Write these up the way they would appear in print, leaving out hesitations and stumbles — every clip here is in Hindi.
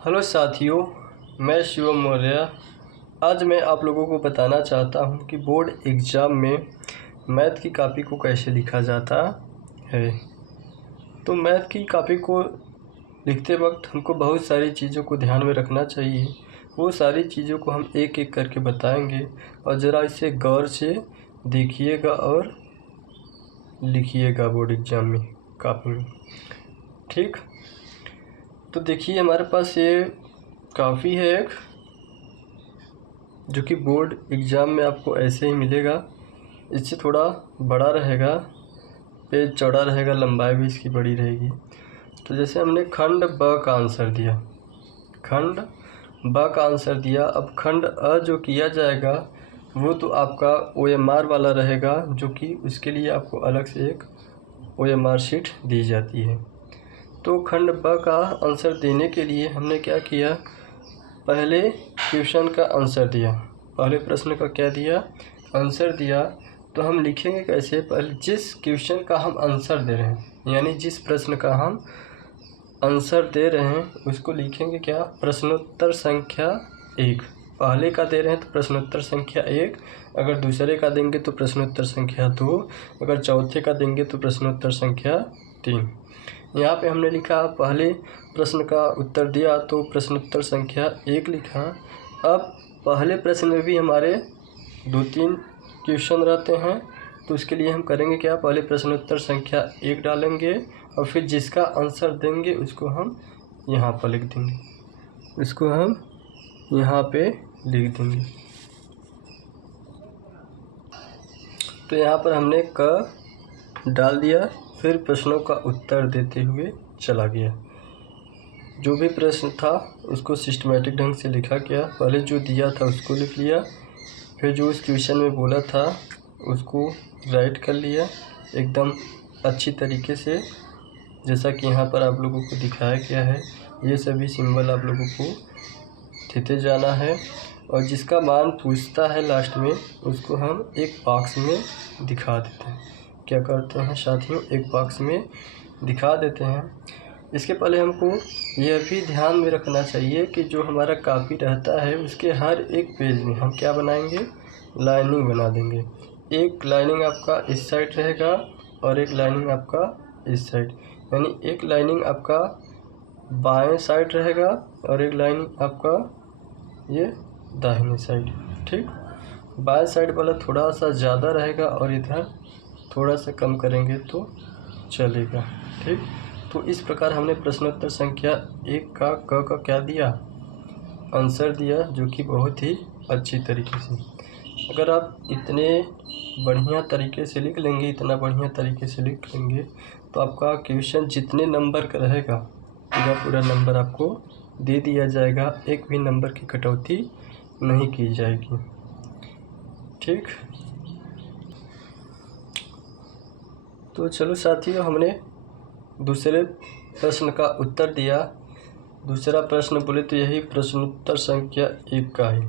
हेलो साथियों, मैं शिवम मौर्य। आज मैं आप लोगों को बताना चाहता हूं कि बोर्ड एग्ज़ाम में मैथ की कॉपी को कैसे लिखा जाता है। तो मैथ की कॉपी को लिखते वक्त हमको बहुत सारी चीज़ों को ध्यान में रखना चाहिए। वो सारी चीज़ों को हम एक एक करके बताएंगे और ज़रा इसे गौर से देखिएगा और लिखिएगा बोर्ड एग्ज़ाम में कॉपी में। ठीक, तो देखिए हमारे पास ये काफ़ी है एक, जो कि बोर्ड एग्ज़ाम में आपको ऐसे ही मिलेगा। इससे थोड़ा बड़ा रहेगा, पेज चौड़ा रहेगा, लंबाई भी इसकी बड़ी रहेगी। तो जैसे हमने खंड ब का आंसर दिया, खंड ब का आंसर दिया। अब खंड अ जो किया जाएगा वो तो आपका OMR वाला रहेगा, जो कि उसके लिए आपको अलग से एक OMR शीट दी जाती है। तो खंड ब का आंसर देने के लिए हमने क्या किया, पहले क्वेश्चन का आंसर दिया, पहले प्रश्न का क्या दिया, आंसर दिया। तो हम लिखेंगे कैसे, पहले जिस क्वेश्चन का हम आंसर दे रहे हैं, यानी जिस प्रश्न का हम आंसर दे रहे हैं उसको लिखेंगे क्या, प्रश्नोत्तर संख्या 1। पहले का दे रहे हैं तो प्रश्नोत्तर संख्या 1, अगर दूसरे का देंगे तो प्रश्नोत्तर संख्या 2, अगर चौथे का देंगे तो प्रश्नोत्तर संख्या 3। यहाँ पे हमने लिखा पहले प्रश्न का उत्तर दिया तो प्रश्नोत्तर संख्या 1 लिखा। अब पहले प्रश्न में भी हमारे 2-3 क्वेश्चन रहते हैं, तो उसके लिए हम करेंगे क्या, पहले प्रश्नोत्तर संख्या 1 डालेंगे और फिर जिसका आंसर देंगे उसको हम यहाँ पर लिख देंगे, उसको हम यहाँ पे लिख देंगे। तो यहाँ पर हमने क डाल दिया, फिर प्रश्नों का उत्तर देते हुए चला गया। जो भी प्रश्न था उसको सिस्टमेटिक ढंग से लिखा गया। पहले जो दिया था उसको लिख लिया, फिर जो उस क्वेश्चन में बोला था उसको राइट कर लिया एकदम अच्छी तरीके से, जैसा कि यहाँ पर आप लोगों को दिखाया गया है। ये सभी सिंबल आप लोगों को देते जाना है और जिसका मान पूछता है लास्ट में उसको हम एक बॉक्स में दिखा देते हैं। क्या करते हैं साथियों, एक बॉक्स में दिखा देते हैं। इसके पहले हमको यह भी ध्यान में रखना चाहिए कि जो हमारा कॉपी रहता है उसके हर एक पेज में हम क्या बनाएंगे, लाइनिंग बना देंगे। एक लाइनिंग आपका इस साइड रहेगा और एक लाइनिंग आपका इस साइड, यानी एक लाइनिंग आपका बाएं साइड रहेगा और एक लाइनिंग आपका ये दाहिने साइड। ठीक, बाएं साइड वाला थोड़ा सा ज़्यादा रहेगा और इधर थोड़ा सा कम करेंगे तो चलेगा। ठीक, तो इस प्रकार हमने प्रश्नोत्तर संख्या 1 का क का क्या दिया, आंसर दिया, जो कि बहुत ही अच्छी तरीके से। अगर आप इतने बढ़िया तरीके से लिख लेंगे, इतना बढ़िया तरीके से लिख लेंगे तो आपका क्वेश्चन जितने नंबर का रहेगा पूरा नंबर आपको दे दिया जाएगा, एक भी नंबर की कटौती नहीं की जाएगी। ठीक, तो चलो साथियों, हमने दूसरे प्रश्न का उत्तर दिया। दूसरा प्रश्न बोले तो यही प्रश्नोत्तर संख्या 1 का है।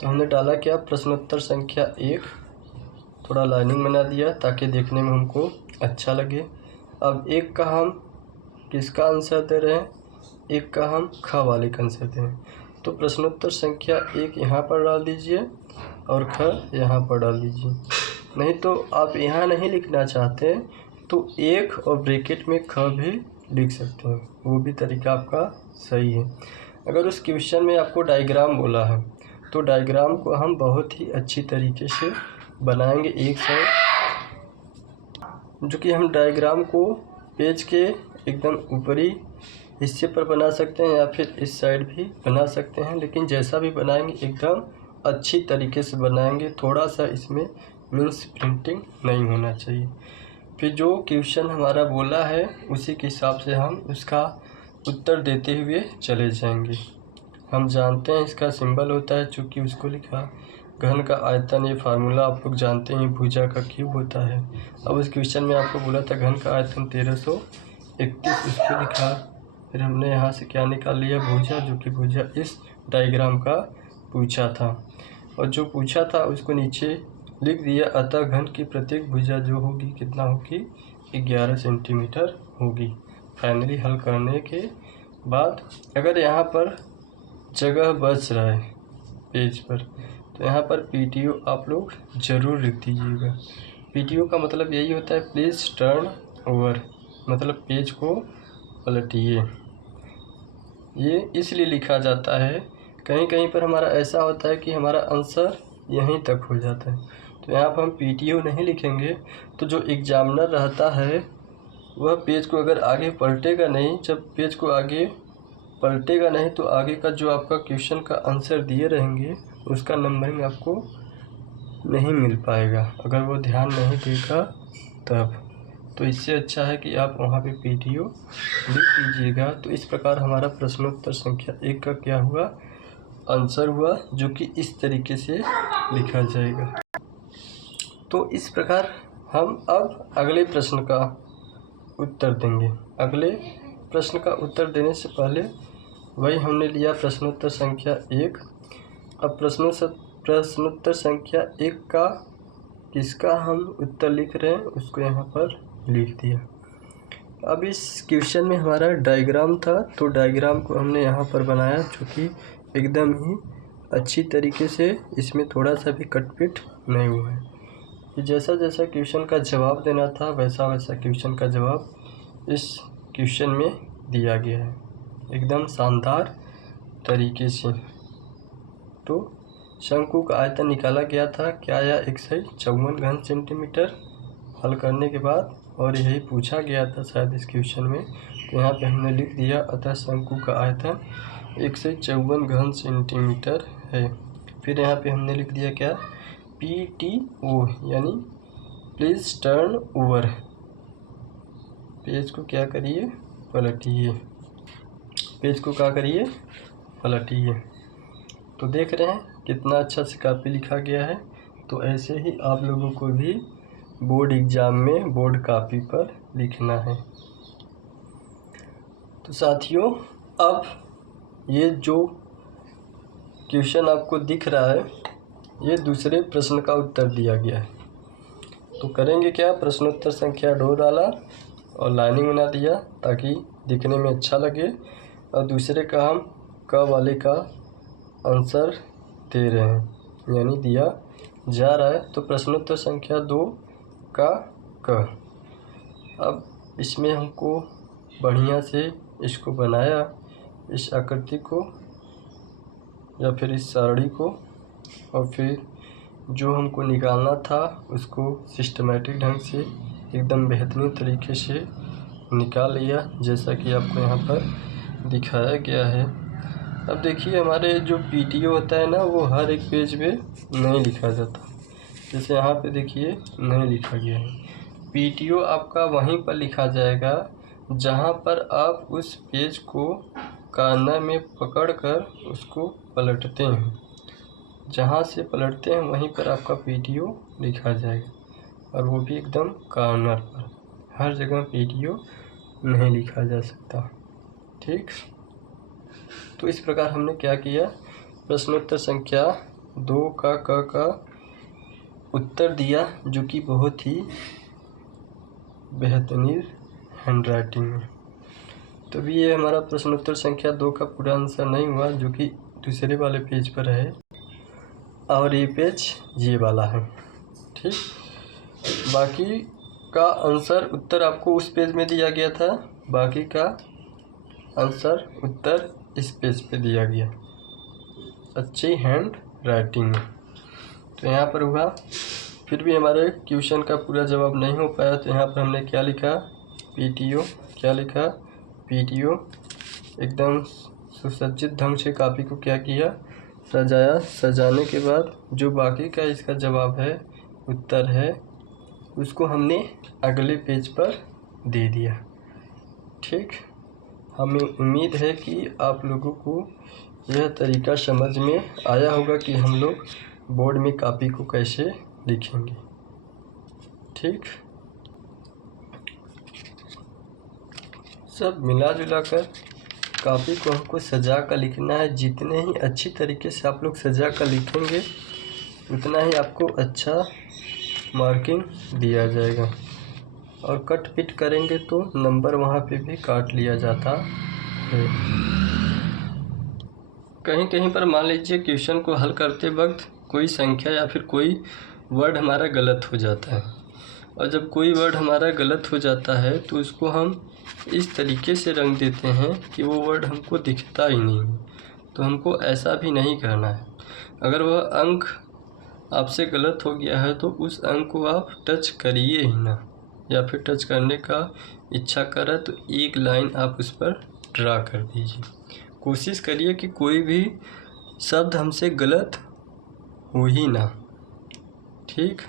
तो हमने डाला क्या, प्रश्नोत्तर संख्या 1, थोड़ा लाइनिंग बना दिया ताकि देखने में हमको अच्छा लगे। अब 1 का हम किसका आंसर दे रहे हैं, 1 का हम ख वाले का आंसर दे रहे हैं। तो प्रश्नोत्तर संख्या 1 यहाँ पर डाल दीजिए और ख यहाँ पर डाल दीजिए। नहीं तो आप यहाँ नहीं लिखना चाहते तो 1 और ब्रैकेट में ख भी लिख सकते हैं, वो भी तरीका आपका सही है। अगर उस क्वेश्चन में आपको डायग्राम बोला है तो डायग्राम को हम बहुत ही अच्छी तरीके से बनाएंगे एक साइड, जो कि हम डायग्राम को पेज के एकदम ऊपरी हिस्से पर बना सकते हैं या फिर इस साइड भी बना सकते हैं, लेकिन जैसा भी बनाएंगे एकदम अच्छी तरीके से बनाएंगे। थोड़ा सा इसमें मीन्स प्रिंटिंग नहीं होना चाहिए। फिर जो क्वेश्चन हमारा बोला है उसी के हिसाब से हम उसका उत्तर देते हुए चले जाएंगे। हम जानते हैं इसका सिंबल होता है, चूँकि उसको लिखा घन का आयतन, ये फार्मूला आप लोग जानते हैं, भुजा का क्यूब होता है। अब उस क्वेश्चन में आपको बोला था घन का आयतन 1331, उसको लिखा। फिर हमने यहाँ से क्या निकाल लिया, भुजा, जो कि भुजा इस डायग्राम का पूछा था और जो पूछा था उसको नीचे लिख दिया। अतः घन की प्रत्येक भुजा जो होगी कितना होगी, 11 सेंटीमीटर होगी। फाइनली हल करने के बाद अगर यहाँ पर जगह बच रहा है पेज पर तो यहाँ पर PTO आप लोग ज़रूर लिख दीजिएगा। PTO का मतलब यही होता है प्लीज़ टर्न ओवर, मतलब पेज को पलटिए। ये इसलिए लिखा जाता है, कहीं कहीं पर हमारा ऐसा होता है कि हमारा आंसर यहीं तक हो जाता है, तो यहाँ पर हम PTO नहीं लिखेंगे तो जो एग्जामिनर रहता है वह पेज को अगर आगे पलटेगा नहीं, जब पेज को आगे पलटेगा नहीं तो आगे का जो आपका क्वेश्चन का आंसर दिए रहेंगे उसका नंबरिंग आपको नहीं मिल पाएगा अगर वो ध्यान नहीं देगा तब। तो इससे अच्छा है कि आप वहाँ पे PTO लिख दीजिएगा। तो इस प्रकार हमारा प्रश्नोत्तर संख्या 1 का क्या हुआ, आंसर हुआ, जो कि इस तरीके से लिखा जाएगा। तो इस प्रकार हम अब अगले प्रश्न का उत्तर देंगे। अगले प्रश्न का उत्तर देने से पहले वही हमने लिया प्रश्नोत्तर संख्या 1। अब प्रश्नोत्तर संख्या 1 का किसका हम उत्तर लिख रहे हैं उसको यहाँ पर लिख दिया। अब इस क्वेश्चन में हमारा डायग्राम था, तो डायग्राम को हमने यहाँ पर बनाया जो कि एकदम ही अच्छी तरीके से, इसमें थोड़ा सा भी कटपिट नहीं हुआ है। कि जैसा जैसा क्वेश्चन का जवाब देना था वैसा वैसा क्वेश्चन का जवाब इस क्वेश्चन में दिया गया है, एकदम शानदार तरीके से। तो शंकु का आयतन निकाला गया था, क्या आया 154 घन सेंटीमीटर हल करने के बाद, और यही पूछा गया था शायद इस क्वेश्चन में, तो यहाँ पे हमने लिख दिया अतः शंकु का आयतन 154 घन सेंटीमीटर है। फिर यहाँ पे हमने लिख दिया क्या, PTO यानी प्लीज़ टर्न ओवर, पेज को क्या करिए पलटिए, पेज को क्या करिए पलटिए। तो देख रहे हैं कितना अच्छा से कापी लिखा गया है। तो ऐसे ही आप लोगों को भी बोर्ड एग्ज़ाम में बोर्ड कापी पर लिखना है। तो साथियों, अब ये जो क्वेश्चन आपको दिख रहा है ये दूसरे प्रश्न का उत्तर दिया गया है। तो करेंगे क्या, प्रश्नोत्तर संख्या 2 डाला और लाइनिंग बना दिया ताकि दिखने में अच्छा लगे, और दूसरे का हम क वाले का आंसर दे रहे हैं यानी दिया जा रहा है। तो प्रश्नोत्तर संख्या 2 का क, अब इसमें हमको बढ़िया से इसको बनाया, इस आकृति को या फिर इस सारणी को, और फिर जो हमको निकालना था उसको सिस्टमेटिक ढंग से एकदम बेहतरीन तरीके से निकाल लिया जैसा कि आपको यहाँ पर दिखाया गया है। अब देखिए हमारे जो PTO होता है ना वो हर एक पेज में नहीं लिखा जाता, जैसे यहाँ पे देखिए नहीं लिखा गया है। PTO आपका वहीं पर लिखा जाएगा जहाँ पर आप उस पेज को कॉर्नर में पकड़कर उसको पलटते हैं, जहाँ से पलटते हैं वहीं पर आपका PTO लिखा जाएगा, और वो भी एकदम कॉर्नर पर। हर जगह PTO नहीं लिखा जा सकता, ठीक। तो इस प्रकार हमने क्या किया, प्रश्नोत्तर संख्या 2 का क का उत्तर दिया, जो कि बहुत ही बेहतरीन हैंडराइटिंग में। तो भी ये हमारा प्रश्नोत्तर संख्या 2 का पूरा आंसर नहीं हुआ, जो कि दूसरे वाले पेज पर है, और ये पेज ये वाला है, ठीक। बाकी का आंसर उत्तर आपको उस पेज में दिया गया था, बाकी का आंसर उत्तर इस पेज पे दिया गया अच्छी हैंड राइटिंग में। तो यहाँ पर हुआ, फिर भी हमारे क्वेश्चन का पूरा जवाब नहीं हो पाया, तो यहाँ पर हमने क्या लिखा, PTO, क्या लिखा, PTO एकदम सुसज्जित ढंग से कापी को क्या किया, सजाया। सजाने के बाद जो बाकी का इसका जवाब है, उत्तर है, उसको हमने अगले पेज पर दे दिया, ठीक। हमें उम्मीद है कि आप लोगों को यह तरीका समझ में आया होगा कि हम लोग बोर्ड में कापी को कैसे लिखेंगे, ठीक। सब मिला जुला कर कापी को हमको सजा कर लिखना है। जितने ही अच्छी तरीके से आप लोग सजा कर लिखेंगे उतना ही आपको अच्छा मार्किंग दिया जाएगा, और कट पिट करेंगे तो नंबर वहाँ पे भी काट लिया जाता है। कहीं कहीं पर मान लीजिए क्वेश्चन को हल करते वक्त कोई संख्या या फिर कोई वर्ड हमारा गलत हो जाता है, और जब कोई वर्ड हमारा गलत हो जाता है तो उसको हम इस तरीके से रंग देते हैं कि वो वर्ड हमको दिखता ही नहीं। तो हमको ऐसा भी नहीं करना है। अगर वह अंक आपसे गलत हो गया है तो उस अंक को आप टच करिए ही ना, या फिर टच करने का इच्छा करा तो एक लाइन आप उस पर ड्रा कर दीजिए। कोशिश करिए कि कोई भी शब्द हमसे गलत हो ही ना। ठीक,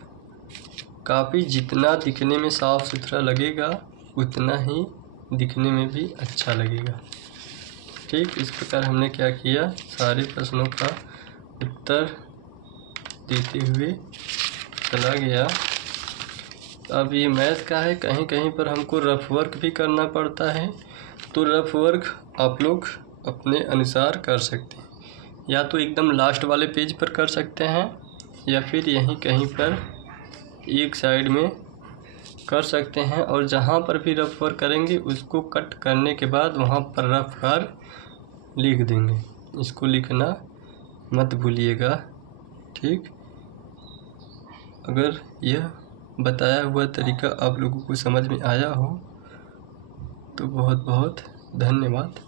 काफ़ी जितना दिखने में साफ सुथरा लगेगा उतना ही दिखने में भी अच्छा लगेगा। ठीक, इस प्रकार हमने क्या किया, सारे प्रश्नों का उत्तर देते हुए चला गया। अब ये मैथ का है, कहीं कहीं पर हमको रफ वर्क भी करना पड़ता है, तो रफ वर्क आप लोग अपने अनुसार कर सकते हैं। या तो एकदम लास्ट वाले पेज पर कर सकते हैं, या फिर यहीं कहीं पर एक साइड में कर सकते हैं। और जहाँ पर भी रफ वर्क करेंगे उसको कट करने के बाद वहाँ पर रफ वर्क लिख देंगे। इसको लिखना मत भूलिएगा। ठीक, अगर यह बताया हुआ तरीका आप लोगों को समझ में आया हो तो बहुत बहुत धन्यवाद।